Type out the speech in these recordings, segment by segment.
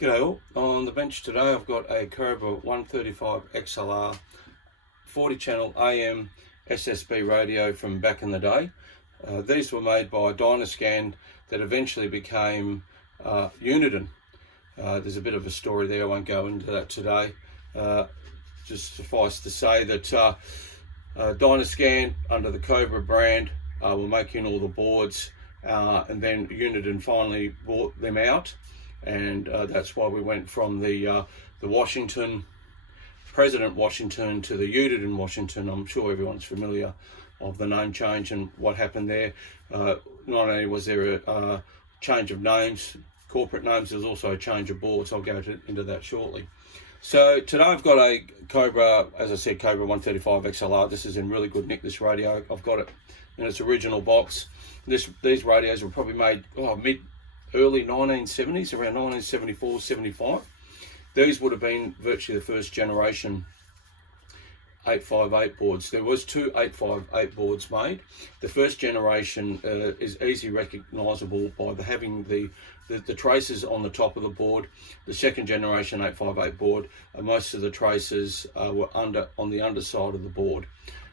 G'day all. On the bench today I've got a Cobra 135XLR 40 channel AM SSB radio from back in the day. These were made by Dynascan that eventually became Uniden. There's a bit of a story there, I won't go into that today. Just suffice to say that Dynascan under the Cobra brand were making all the boards, and then Uniden finally bought them out, and that's why we went from the Washington, President Washington, to the Uniden Washington. I'm sure everyone's familiar of the name change and what happened there. Not only was there a change of names, corporate names, there's also a change of boards. I'll go into that shortly. So today I've got a Cobra, as I said, Cobra 135XLR. This is in really good nick, this radio. I've got it in its original box. These radios were probably made early 1970s, around 1974, 75. These would have been virtually the first generation 858 boards. There was two 858 boards made. The first generation is easily recognisable by having the traces on the top of the board. The second generation 858 board, most of the traces were on the underside of the board.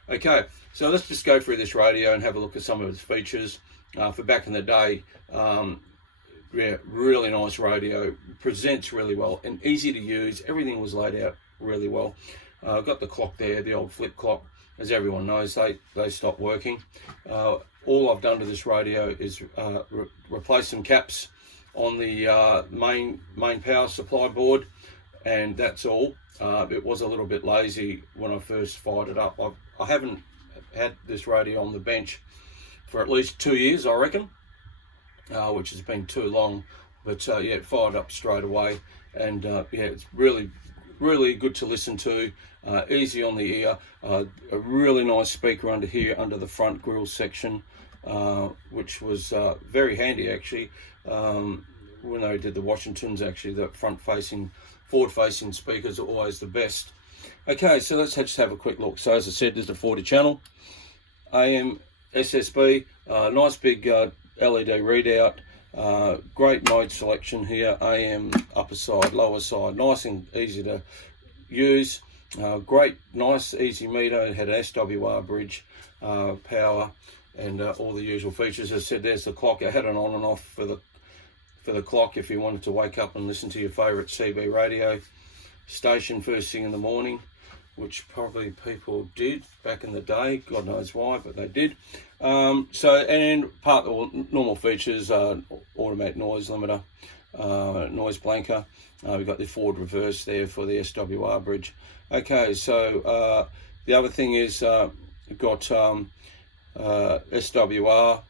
Okay, so let's just go through this radio and have a look at some of its features. For back in the day, yeah, really nice radio, presents really well and easy to use. Everything was laid out really well. I've got the clock there, the old flip clock. As everyone knows, they stopped working. All I've done to this radio is replace some caps on the main power supply board, and that's all. It was a little bit lazy when I first fired it up. I haven't had this radio on the bench for at least 2 years, I reckon, which has been too long. But yeah, it fired up straight away, and yeah, it's really good to listen to, easy on the ear. A really nice speaker under here, under the front grille section, which was very handy actually. When they did the Washingtons, actually the forward facing speakers are always the best. Okay, so let's just have a quick look. So as I said, there's a 40 channel AM SSB, nice big LED readout, great mode selection here, AM upper side, lower side, nice and easy to use. Great, nice, easy meter. It had an SWR bridge, power, and all the usual features. As I said, there's the clock. I had it on and off for the clock if you wanted to wake up and listen to your favourite CB radio station first thing in the morning, which probably people did back in the day. God knows why, but they did. So, and part of the normal features, automatic noise limiter, noise blanker. We've got the forward reverse there for the SWR bridge. Okay, so the other thing is you've got SWR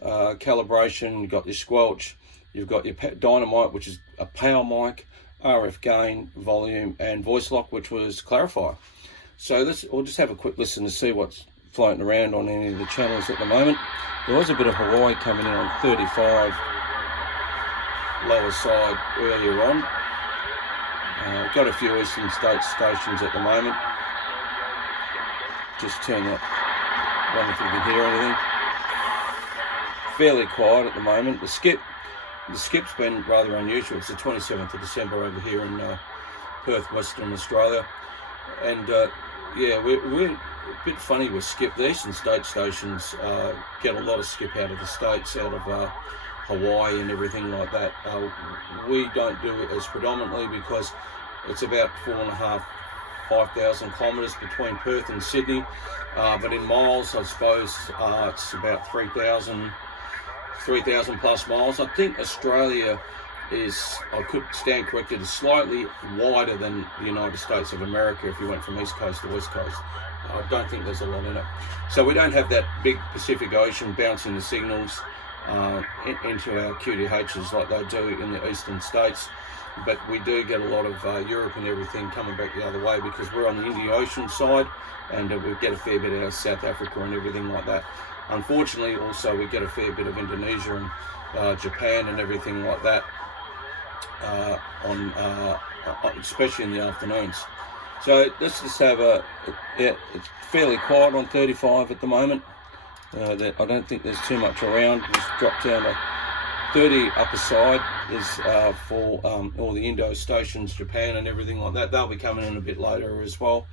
calibration, you've got your squelch, you've got your dynamite, which is a power mic, RF gain, volume, and voice lock, which was clarifier. So we'll just have a quick listen to see what's floating around on any of the channels at the moment. There was a bit of Hawaii coming in on 35 lower side earlier on. Got a few Eastern States stations at the moment. Just turn that, wonder if you can hear anything. Fairly quiet at the moment. The skip's been rather unusual. It's the 27th of December over here in Perth, Western Australia, and yeah, we're a bit funny with skip. The Eastern States stations get a lot of skip out of the States, out of Hawaii and everything like that. We don't do it as predominantly because it's about 4,500 kilometres between Perth and Sydney, but in miles, I suppose it's about 3,000 plus miles. I think Australia is, I could stand corrected, is slightly wider than the United States of America if you went from East Coast to West Coast. I don't think there's a lot in it. So we don't have that big Pacific Ocean bouncing the signals into our QTHs like they do in the Eastern States. But we do get a lot of Europe and everything coming back the other way because we're on the Indian Ocean side, and we get a fair bit out of South Africa and everything like that. Unfortunately, also we get a fair bit of Indonesia and Japan and everything like that, especially in the afternoons. So let's just have yeah, it's fairly quiet on 35 at the moment. I don't think there's too much around. Just drop down to 30 upper side is for all the Indo stations, Japan and everything like that. They'll be coming in a bit later as well.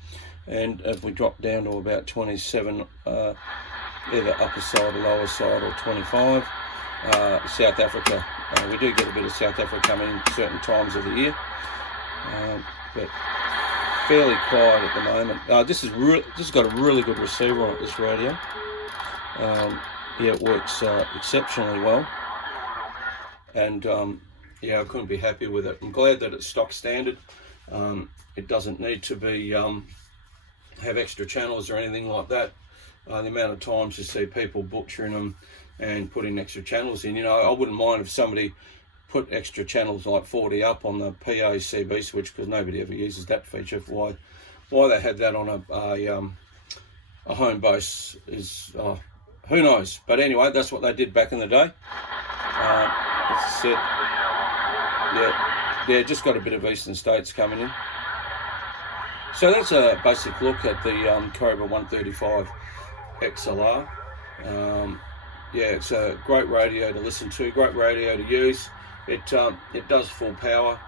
And if we drop down to about 27, either upper side or lower side, or 25, South Africa. We do get a bit of South Africa coming in certain times of the year, but fairly quiet at the moment. This has got a really good receiver on it, this radio. Yeah, it works exceptionally well, and yeah, I couldn't be happy with it. I'm glad that it's stock standard. It doesn't need to be have extra channels or anything like that. The amount of times you see people butchering them and putting extra channels in, you know, I wouldn't mind if somebody put extra channels like 40 up on the PA CB switch, because nobody ever uses that feature. Why they had that on a home base is who knows. But anyway, that's what they did back in the day. As I said, yeah, just got a bit of Eastern States coming in. So that's a basic look at the Cobra 135 XLR. Yeah, it's a great radio to listen to, great radio to use. It does full power.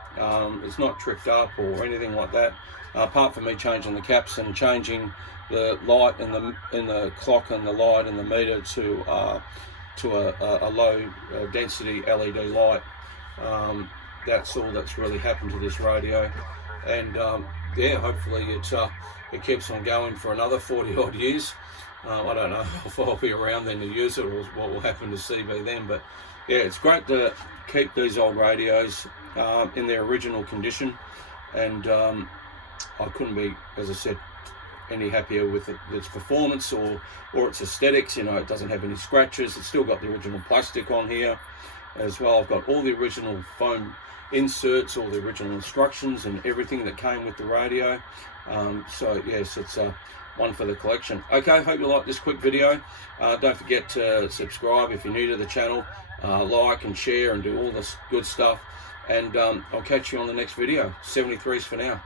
It's not tricked up or anything like that. Apart from me changing the caps and changing the light in the clock and the light in the meter to a low density LED light. That's all that's really happened to this radio. And yeah, hopefully it keeps on going for another 40 odd years. I don't know if I'll be around then to use it, or what will happen to CB then, but yeah, it's great to keep these old radios in their original condition, and I couldn't be, as I said, any happier with its performance or its aesthetics. You know, it doesn't have any scratches. It's still got the original plastic on here as well. I've got all the original foam inserts, all the original instructions and everything that came with the radio. So yes, it's one for the collection. Okay, hope you like this quick video. Don't forget to subscribe if you're new to the channel, like and share and do all this good stuff, and I'll catch you on the next video. 73s for now.